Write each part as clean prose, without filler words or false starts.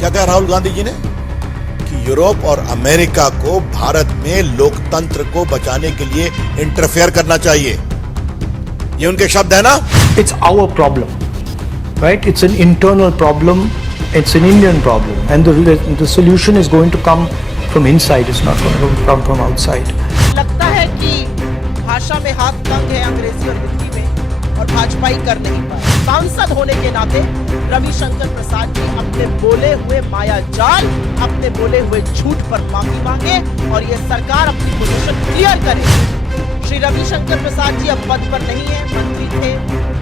क्या कहा राहुल गांधी जी ने कि यूरोप और अमेरिका को भारत में लोकतंत्र को बचाने के लिए इंटरफेयर करना चाहिए। ये उनके शब्द है ना। It's our problem, right? It's an internal problem. It's an Indian problem, and the solution is going to come from inside. It's not going to come from outside. लगता है कि भाषा में हाथ तंग है अंग्रेजी और हिंदी में, और भाजपाई कर नहीं पाए। सांसद होने के नाते रविशंकर प्रसाद जी अपने बोले हुए मायाजाल, अपने बोले हुए झूठ पर माफी मांगे और ये सरकार अपनी पोजीशन क्लियर करे। श्री रविशंकर प्रसाद जी अब पद पर नहीं है, मंत्री थे,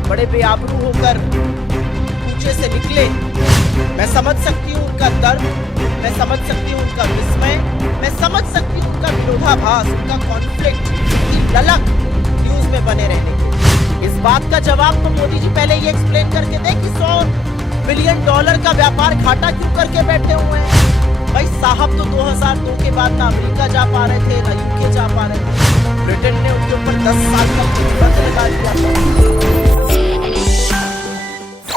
बड़े बेआबरू होकर कूचे से निकले। मैं समझ सकती हूँ उनका दर्द, मैं समझ सकती हूँ उनका विस्मय, मैं समझ सकती हूँ उनका विरोधाभास, उनका कॉन्फ्लिक्ट, उनकी ललक न्यूज में बने रहने के। इस बात का जवाब तो मोदी जी पहले ये एक्सप्लेन करके दे कि $100 बिलियन का व्यापार घाटा क्यों करके बैठे हुए हैं। भाई साहब तो 2002 के बाद ना अमेरिका जा पा रहे थे, ना यूके जा पा रहे थे। ब्रिटेन ने उनके ऊपर 10 साल का प्रतिबंध लगा दिया।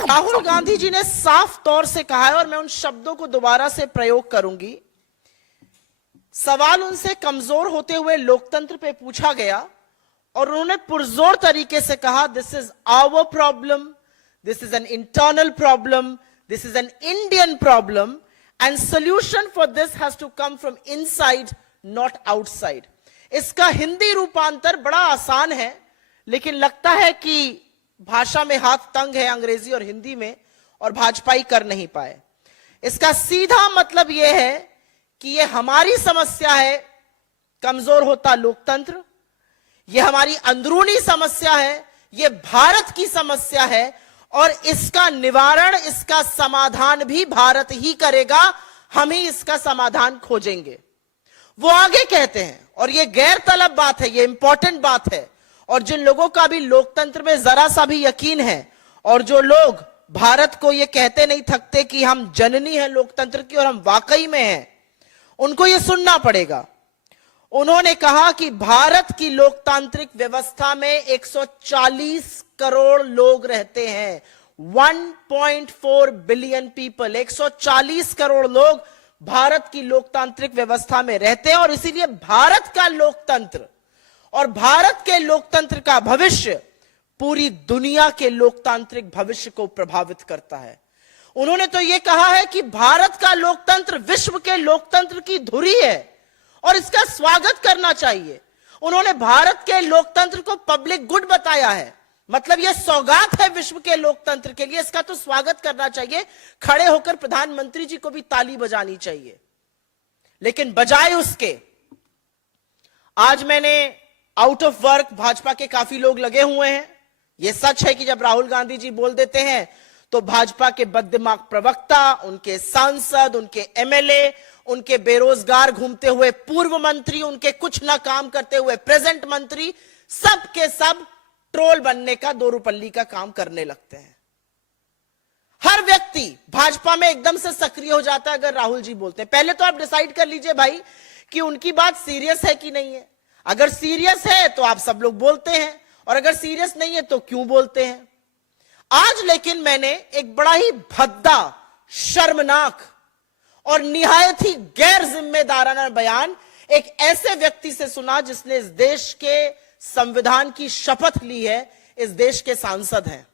राहुल गांधी जी ने साफ तौर से कहा है, और मैं उन शब्दों को दोबारा से प्रयोग करूंगी। सवाल उनसे कमजोर होते हुए लोकतंत्र पे पूछा गया और उन्होंने पुरजोर तरीके से कहा, this is our problem, this is an internal problem, this is an Indian problem, and solution for this has to come from inside not outside. इसका हिंदी रूपांतर बड़ा आसान है, लेकिन लगता है कि भाषा में हाथ तंग है अंग्रेजी और हिंदी में, और भाजपाई कर नहीं पाए। इसका सीधा मतलब यह है कि यह हमारी समस्या है, कमजोर होता लोकतंत्र, यह हमारी अंदरूनी समस्या है, यह भारत की समस्या है, और इसका निवारण, इसका समाधान भी भारत ही करेगा, हम ही इसका समाधान खोजेंगे। वो आगे कहते हैं, और यह गैर तलब बात है, यह इंपॉर्टेंट बात है, और जिन लोगों का भी लोकतंत्र में जरा सा भी यकीन है, और जो लोग भारत को यह कहते नहीं थकते कि हम जननी हैं लोकतंत्र की और हम वाकई में हैं, उनको यह सुनना पड़ेगा। उन्होंने कहा कि भारत की लोकतांत्रिक व्यवस्था में 140 करोड़ लोग रहते हैं। 1.4 बिलियन पीपल, 140 करोड़ लोग भारत की लोकतांत्रिक व्यवस्था में रहते हैं, और इसीलिए भारत का लोकतंत्र और भारत के लोकतंत्र का भविष्य पूरी दुनिया के लोकतांत्रिक भविष्य को प्रभावित करता है। उन्होंने तो यह कहा है कि भारत का लोकतंत्र विश्व के लोकतंत्र की धुरी है और इसका स्वागत करना चाहिए। उन्होंने भारत के लोकतंत्र को पब्लिक गुड बताया है, मतलब यह सौगात है विश्व के लोकतंत्र के लिए, इसका तो स्वागत करना चाहिए। खड़े होकर प्रधानमंत्री जी को भी ताली बजानी चाहिए। लेकिन बजाय उसके, आज मैंने आउट ऑफ वर्क, भाजपा के काफी लोग लगे हुए हैं। यह सच है कि जब राहुल गांधी जी बोल देते हैं तो भाजपा के बददिमाग प्रवक्ता, उनके सांसद, उनके एमएलए, उनके बेरोजगार घूमते हुए पूर्व मंत्री, उनके कुछ ना काम करते हुए प्रेजेंट मंत्री, सब के सब ट्रोल बनने का, दो रुपल्ली का काम करने लगते हैं। हर व्यक्ति भाजपा में एकदम से सक्रिय हो जाता है अगर राहुल जी बोलते हैं। पहले तो आप डिसाइड कर लीजिए भाई कि उनकी बात सीरियस है कि नहीं है। अगर सीरियस है तो आप सब लोग बोलते हैं, और अगर सीरियस नहीं है तो क्यों बोलते हैं। आज लेकिन मैंने एक बड़ा ही भद्दा, शर्मनाक और निहायत ही गैर जिम्मेदाराना बयान एक ऐसे व्यक्ति से सुना जिसने इस देश के संविधान की शपथ ली है, इस देश के सांसद हैं।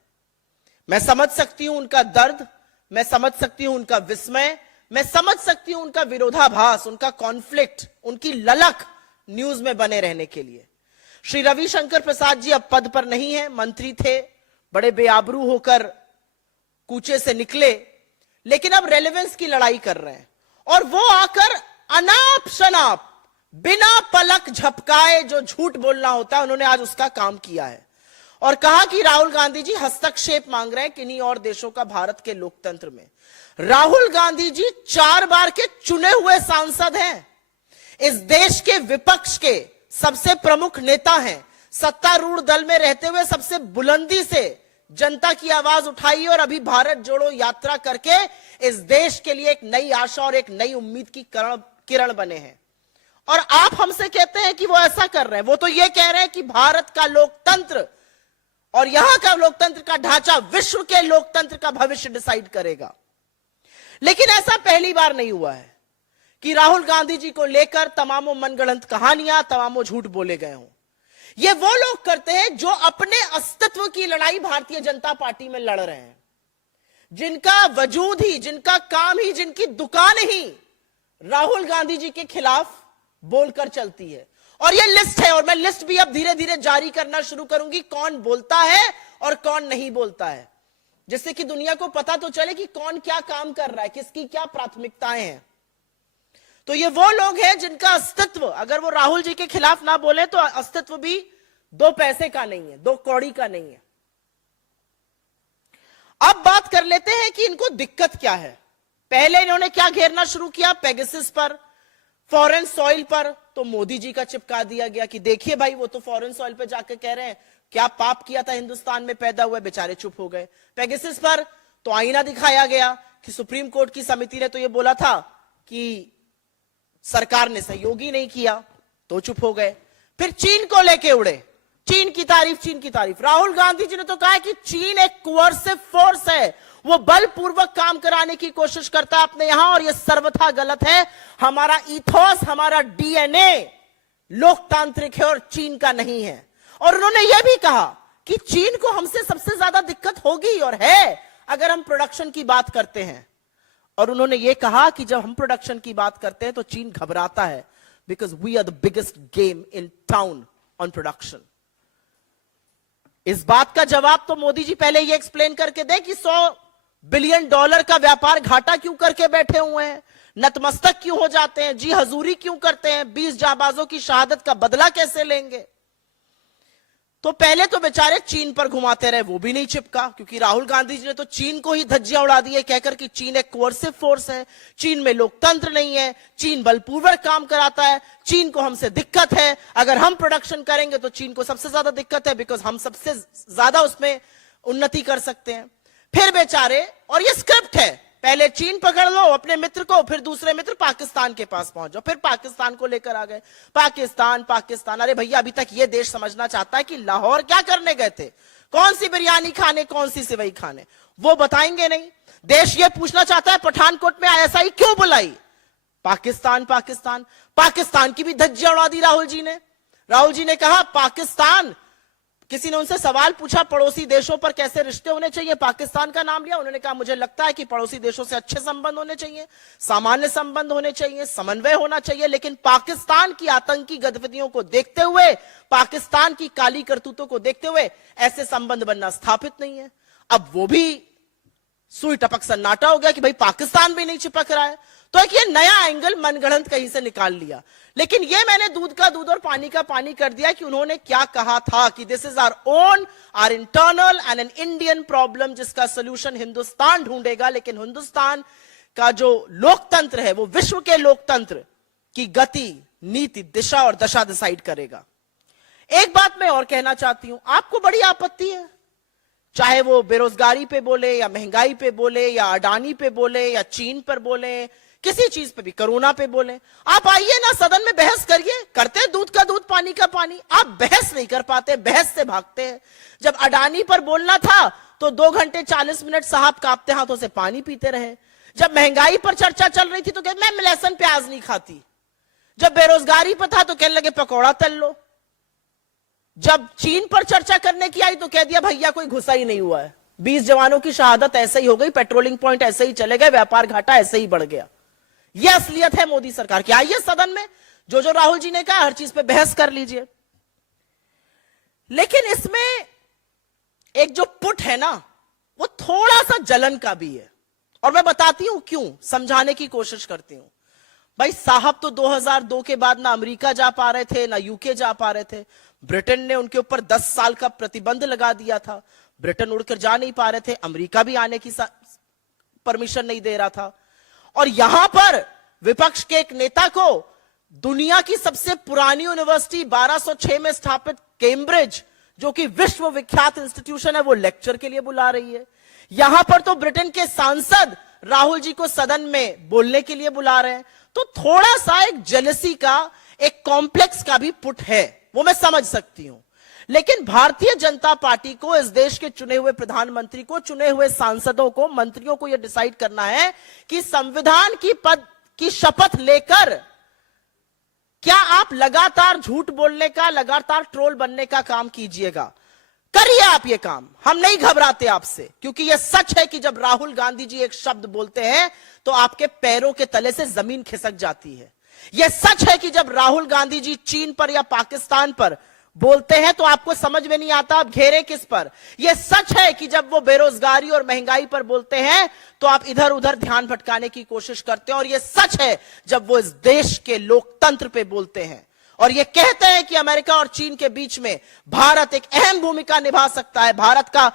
मैं समझ सकती हूं उनका दर्द, मैं समझ सकती हूं उनका विस्मय, मैं समझ सकती हूं उनका विरोधाभास, उनका कॉन्फ्लिक्ट, उनकी ललक न्यूज में बने रहने के लिए। श्री रविशंकर प्रसाद जी अब पद पर नहीं है, मंत्री थे, बड़े बेआबरू होकर कूचे से निकले, लेकिन अब रेलेवेंस की लड़ाई कर रहे हैं। और वो आकर अनाप शनाप, बिना पलक झपकाए जो झूठ बोलना होता है, उन्होंने आज उसका काम किया है और कहा कि राहुल गांधी जी हस्तक्षेप मांग रहे हैं किन्हीं और देशों का भारत के लोकतंत्र में। राहुल गांधी जी 4 बार के चुने हुए सांसद हैं, इस देश के विपक्ष के सबसे प्रमुख नेता हैं, सत्तारूढ़ दल में रहते हुए सबसे बुलंदी से जनता की आवाज उठाई और अभी भारत जोड़ो यात्रा करके इस देश के लिए एक नई आशा और एक नई उम्मीद की किरण बने हैं। और आप हमसे कहते हैं कि वो ऐसा कर रहे हैं। वो तो ये कह रहे हैं कि भारत का लोकतंत्र और यहां का लोकतंत्र का ढांचा विश्व के लोकतंत्र का भविष्य डिसाइड करेगा। लेकिन ऐसा पहली बार नहीं हुआ है कि राहुल गांधी जी को लेकर तमामों मनगढ़ंत कहानियां, तमामों झूठ बोले गए हों। ये वो लोग करते हैं जो अपने अस्तित्व की लड़ाई भारतीय जनता पार्टी में लड़ रहे हैं, जिनका वजूद ही, जिनका काम ही, जिनकी दुकान ही राहुल गांधी जी के खिलाफ बोलकर चलती है। और ये लिस्ट है, और मैं लिस्ट भी अब धीरे धीरे जारी करना शुरू करूंगी, कौन बोलता है और कौन नहीं बोलता है, जिससे कि दुनिया को पता तो चले कि कौन क्या काम कर रहा है, किसकी क्या प्राथमिकताएं हैं। तो ये वो लोग हैं जिनका अस्तित्व, अगर वो राहुल जी के खिलाफ ना बोले तो अस्तित्व भी 2 पैसे का नहीं है, 2 कौड़ी का नहीं है। अब बात कर लेते हैं कि इनको दिक्कत क्या है। पहले इन्होंने क्या घेरना शुरू किया, पेगासस पर, फॉरेन सॉइल पर, तो मोदी जी का चिपका दिया गया कि देखिए भाई वो तो फॉरेन सॉइल पे जाकर कह रहे हैं क्या पाप किया था हिंदुस्तान में पैदा हुए, बेचारे चुप हो गए। पेगासस पर तो आईना दिखाया गया कि सुप्रीम कोर्ट की समिति ने तो ये बोला था कि सरकार ने सहयोग ही नहीं किया, तो चुप हो गए। फिर चीन को लेके उड़े, चीन की तारीफ, चीन की तारीफ। राहुल गांधी जी ने तो कहा कि चीन एक कोअर्सिव फोर्स है, वो बलपूर्वक काम कराने की कोशिश करता है अपने यहां, और यह सर्वथा गलत है। हमारा इथोस, हमारा डीएनए लोकतांत्रिक है और चीन का नहीं है। और उन्होंने यह भी कहा कि चीन को हमसे सबसे ज्यादा दिक्कत होगी और है अगर हम प्रोडक्शन की बात करते हैं। और उन्होंने यह कहा कि जब हम प्रोडक्शन की बात करते हैं तो चीन घबराता है, because we are the biggest game in town on production. इस बात का जवाब तो मोदी जी पहले ये एक्सप्लेन करके दे कि $100 बिलियन का व्यापार घाटा क्यों करके बैठे हुए हैं, नतमस्तक क्यों हो जाते हैं, जी हजूरी क्यों करते हैं, 20 जाबाजों की शहादत का बदला कैसे लेंगे। तो पहले तो बेचारे चीन पर घुमाते रहे, वो भी नहीं चिपका, क्योंकि राहुल गांधी जी ने तो चीन को ही धज्जियां उड़ा दी है कहकर कि चीन एक कोअर्सिव फोर्स है, चीन में लोकतंत्र नहीं है, चीन बलपूर्वक काम कराता है, चीन को हमसे दिक्कत है, अगर हम प्रोडक्शन करेंगे तो चीन को सबसे ज्यादा दिक्कत है, बिकॉज हम सबसे ज्यादा उसमें उन्नति कर सकते हैं। फिर बेचारे, और ये स्क्रिप्ट है, पहले चीन पकड़ लो अपने मित्र को, फिर दूसरे मित्र पाकिस्तान के पास पहुंच जाओ, फिर पाकिस्तान को लेकर आ गए। पाकिस्तान पाकिस्तान, अरे भैया अभी तक ये देश समझना चाहता है कि लाहौर क्या करने गए थे, कौन सी बिरयानी खाने, कौन सी सेवई खाने, वो बताएंगे नहीं। देश ये पूछना चाहता है पठानकोट में ISI क्यों बुलाई, पाकिस्तान पाकिस्तान, पाकिस्तान की भी धज्जियां उड़ा दी राहुल जी ने। राहुल जी ने कहा पाकिस्तान, किसी ने उनसे सवाल पूछा पड़ोसी देशों पर कैसे रिश्ते होने चाहिए, पाकिस्तान का नाम लिया, उन्होंने कहा मुझे लगता है कि पड़ोसी देशों से अच्छे संबंध होने चाहिए, सामान्य संबंध होने चाहिए, समन्वय होना चाहिए, लेकिन पाकिस्तान की आतंकी गतिविधियों को देखते हुए, पाकिस्तान की काली करतूतों को देखते हुए ऐसे संबंध बनना स्थापित नहीं है। अब वो भी सुई टपक सन्नाटा हो गया कि भाई पाकिस्तान भी नहीं चिपक रहा है, तो एक ये नया एंगल मनगढ़ंत कहीं से निकाल लिया। लेकिन ये मैंने दूध का दूध और पानी का पानी कर दिया कि उन्होंने क्या कहा था कि this is our own, our internal and an Indian problem, जिसका सोल्यूशन हिंदुस्तान ढूंढेगा, लेकिन हिंदुस्तान का जो लोकतंत्र है वो विश्व के लोकतंत्र की गति, नीति, दिशा और दशा डिसाइड करेगा। एक बात मैं और कहना चाहती हूं, आपको बड़ी आपत्ति है, चाहे वो बेरोजगारी पे बोले या महंगाई पे बोले या अडानी पे बोले या चीन पर बोले, किसी चीज पे भी, कोरोना पे बोले, आप आइए ना सदन में बहस करिए, करते हैं दूध का दूध पानी का पानी। आप बहस नहीं कर पाते, बहस से भागते हैं। जब अडानी पर बोलना था तो 2 घंटे 40 मिनट साहब कांपते हाथों से पानी पीते रहे। जब महंगाई पर चर्चा चल रही थी तो कहते मैं लहसुन प्याज नहीं खाती। जब बेरोजगारी पर था तो कहने लगे पकौड़ा तल लो। जब चीन पर चर्चा करने की आई तो कह दिया भैया कोई घुसा ही नहीं हुआ है, 20 जवानों की शहादत ऐसे ही हो गई, पेट्रोलिंग पॉइंट ऐसे ही चले गए, व्यापार घाटा ऐसे ही बढ़ गया। यह असलियत है मोदी सरकार की। आइए सदन में जो राहुल जी ने कहा हर चीज पे बहस कर लीजिए। लेकिन इसमें एक जो पुट है ना, वो थोड़ा सा जलन का भी है, और मैं बताती हूं क्यों, समझाने की कोशिश करती हूं। भाई साहब तो 2002 के बाद ना अमेरिका जा पा रहे थे, ना यूके जा पा रहे थे। ब्रिटेन ने उनके ऊपर 10 साल का प्रतिबंध लगा दिया था, ब्रिटेन उड़कर जा नहीं पा रहे थे, अमेरिका भी आने की परमिशन नहीं दे रहा था। और यहां पर विपक्ष के एक नेता को दुनिया की सबसे पुरानी यूनिवर्सिटी 1206 में स्थापित कैम्ब्रिज, जो कि विश्व विख्यात इंस्टीट्यूशन है, वो लेक्चर के लिए बुला रही है। यहां पर तो ब्रिटेन के सांसद राहुल जी को सदन में बोलने के लिए बुला रहे हैं। तो थोड़ा सा एक जेलसी का, एक कॉम्प्लेक्स का भी पुट है, वो मैं समझ सकती हूं। लेकिन भारतीय जनता पार्टी को, इस देश के चुने हुए प्रधानमंत्री को, चुने हुए सांसदों को, मंत्रियों को यह डिसाइड करना है कि संविधान की पद की शपथ लेकर क्या आप लगातार झूठ बोलने का, लगातार ट्रोल बनने का काम कीजिएगा। करिए आप ये काम, हम नहीं घबराते आपसे, क्योंकि यह सच है कि जब राहुल गांधी जी एक शब्द बोलते हैं तो आपके पैरों के तले से जमीन खिसक जाती है। यह सच है कि जब राहुल गांधी जी चीन पर या पाकिस्तान पर बोलते हैं तो आपको समझ में नहीं आता आप घेरे किस पर। यह सच है कि जब वो बेरोजगारी और महंगाई पर बोलते हैं तो आप इधर उधर ध्यान भटकाने की कोशिश करते हैं। और यह सच है जब वो इस देश के लोकतंत्र पे बोलते हैं और ये कहते हैं कि अमेरिका और चीन के बीच में भारत एक अहम भूमिका निभा सकता है, भारत का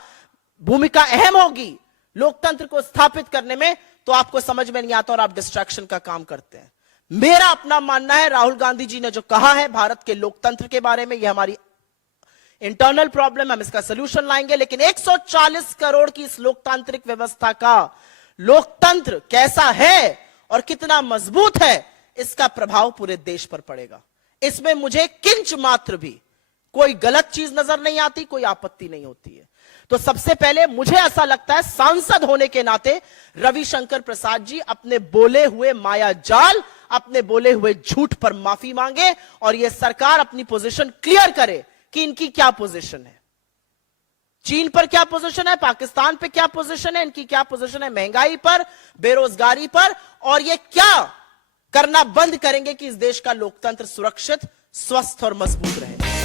भूमिका अहम होगी लोकतंत्र को स्थापित करने में, तो आपको समझ में नहीं आता और आप डिस्ट्रैक्शन का काम करते हैं। मेरा अपना मानना है, राहुल गांधी जी ने जो कहा है भारत के लोकतंत्र के बारे में, यह हमारी इंटरनल प्रॉब्लम, हम इसका सोल्यूशन लाएंगे। लेकिन 140 करोड़ की इस लोकतांत्रिक व्यवस्था का लोकतंत्र कैसा है और कितना मजबूत है, इसका प्रभाव पूरे देश पर पड़ेगा। इसमें मुझे किंच मात्र भी कोई गलत चीज नजर नहीं आती, कोई आपत्ति नहीं होती है। तो सबसे पहले मुझे ऐसा लगता है सांसद होने के नाते रविशंकर प्रसाद जी अपने बोले हुए माया जाल, अपने बोले हुए झूठ पर माफी मांगे और यह सरकार अपनी पोजीशन क्लियर करे कि इनकी क्या पोजीशन है, चीन पर क्या पोजीशन है, पाकिस्तान पे क्या पोजीशन है, इनकी क्या पोजीशन है महंगाई पर, बेरोजगारी पर, और ये क्या करना बंद करेंगे कि इस देश का लोकतंत्र सुरक्षित, स्वस्थ और मजबूत रहे।